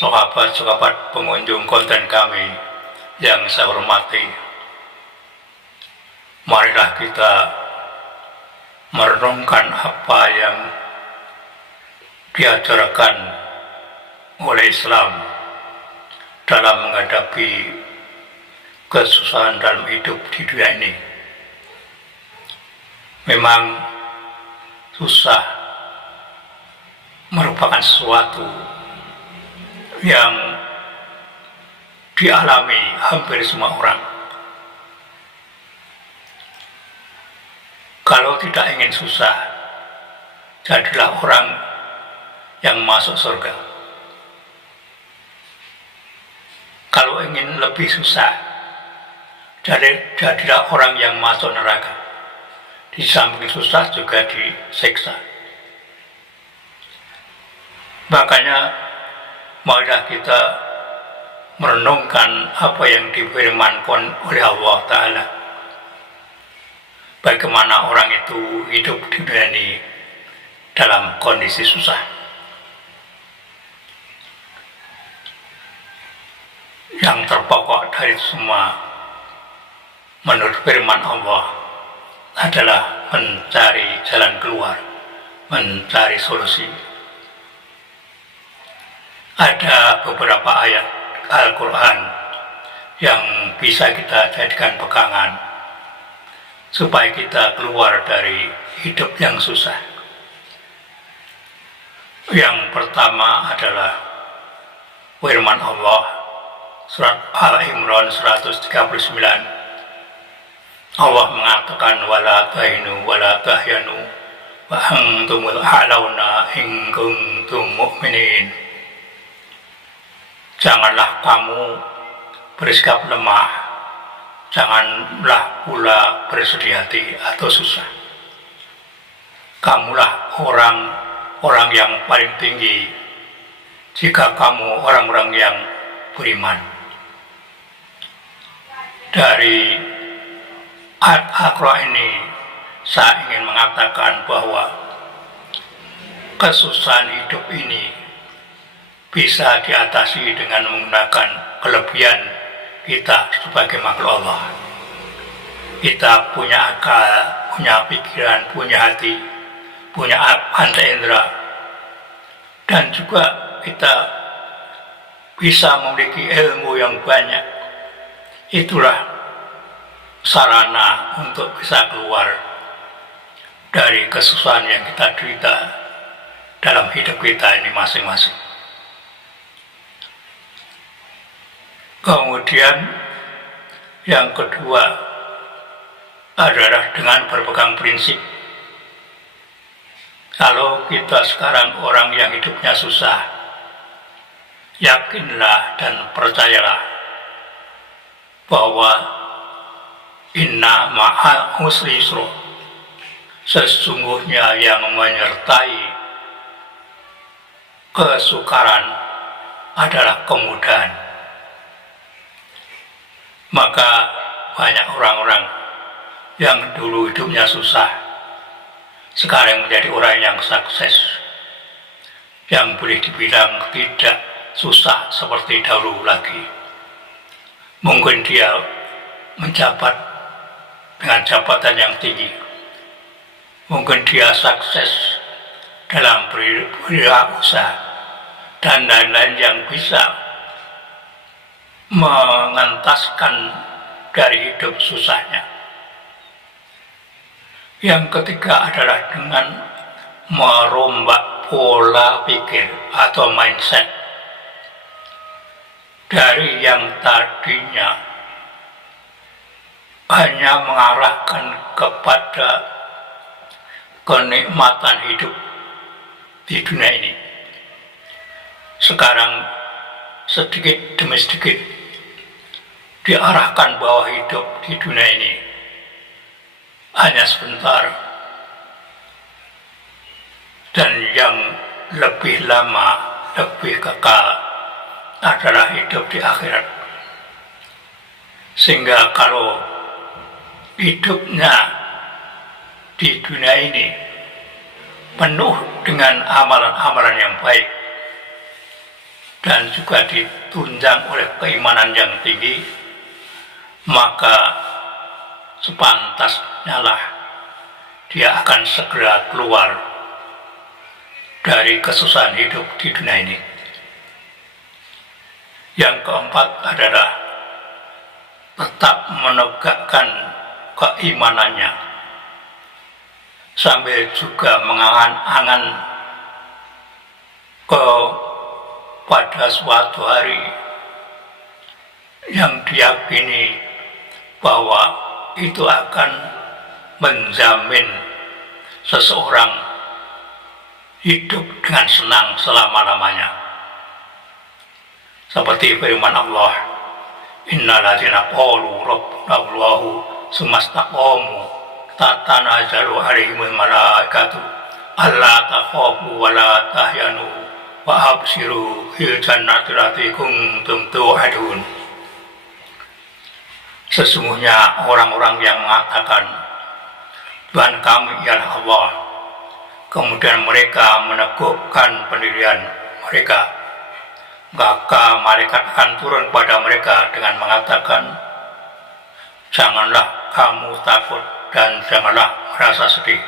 sahabat-sahabat pengunjung konten kami yang saya hormati, marilah kita merenungkan apa yang diajarkan oleh Islam dalam menghadapi kesusahan dalam hidup di dunia ini. Memang susah merupakan sesuatu yang dialami hampir semua orang. Kalau tidak ingin susah, jadilah orang yang masuk surga. Kalau ingin lebih susah, jadilah orang yang masuk neraka. Di samping susah juga disiksa. Makanya marilah kita merenungkan apa yang difirmankan oleh Allah Ta'ala. Bagaimana orang itu hidup di dunia ini dalam kondisi susah. Yang terpokok dari semua menurut firman Allah adalah mencari jalan keluar, mencari solusi. Ada beberapa ayat Al-Quran yang bisa kita jadikan pegangan supaya kita keluar dari hidup yang susah. Yang pertama adalah firman Allah surat Al-Imran 139. Allah mengatakan wala tahinu wala tahyanu wa antumul a'launa in kuntum mu'minin. Janganlah kamu bersikap lemah, janganlah pula bersedih hati atau susah. Kamulah orang yang paling tinggi jika kamu orang-orang yang beriman. Dari ayat Al-Quran ini saya ingin mengatakan bahwa kesusahan hidup ini bisa diatasi dengan menggunakan kelebihan kita sebagai makhluk Allah. Kita punya akal, punya pikiran, punya hati, punya panca indera, dan juga kita bisa memiliki ilmu yang banyak. Itulah sarana untuk bisa keluar dari kesusahan yang kita derita dalam hidup kita ini masing-masing. Kemudian yang kedua adalah dengan berpegang prinsip. Kalau kita sekarang orang yang hidupnya susah, yakinlah dan percayalah bahwa inna ma'al usri yusra, sesungguhnya yang menyertai kesukaran adalah kemudahan. Maka banyak orang-orang yang dulu hidupnya susah sekarang menjadi orang yang sukses, yang boleh dibilang tidak susah seperti dahulu lagi. Mungkin dia menjabat dengan jabatan yang tinggi, mungkin dia sukses dalam berwirausaha dan lain-lain yang bisa mengentaskan dari hidup susahnya. Yang ketiga adalah dengan merombak pola pikir atau mindset dari yang tadinya hanya mengarahkan kepada kenikmatan hidup di dunia ini. Sekarang sedikit demi sedikit diarahkan bahwa hidup di dunia ini hanya sebentar, dan yang lebih lama, lebih kekal adalah hidup di akhirat. Sehingga kalau hidupnya di dunia ini penuh dengan amalan-amalan yang baik, dan juga ditunjang oleh keimanan yang tinggi, maka sepantasnya lah dia akan segera keluar dari kesusahan hidup di dunia ini. Yang keempat adalah tetap menegakkan keimanannya sambil juga mengangan-angan pada suatu hari yang diyakini bahwa itu akan menjamin seseorang hidup dengan senang selama-lamanya. Seperti firman Allah, innal ladzina qalu rabbuna Allahu tsumma istaqamu tatanazzalu alaihimul malaikatu alla takhafu wa la tahyanu wa abshiru bil jannati allati kuntum tu'adun. Sesungguhnya orang-orang yang mengatakan Tuhan kami ialah Allah, kemudian mereka meneguhkan pendirian mereka, maka malaikat akan turun pada mereka dengan mengatakan, janganlah kamu takut dan janganlah merasa sedih,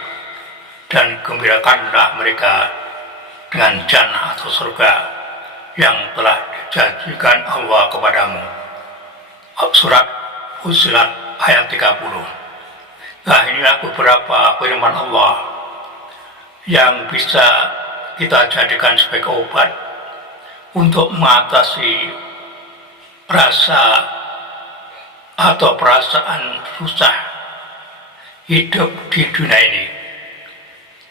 dan gembirakanlah mereka dengan jannah atau surga yang telah dijanjikan Allah kepadamu. Surat Fussilat ayat 30. Nah, inilah beberapa firman Allah yang bisa kita jadikan sebagai obat untuk mengatasi rasa atau perasaan susah hidup di dunia ini.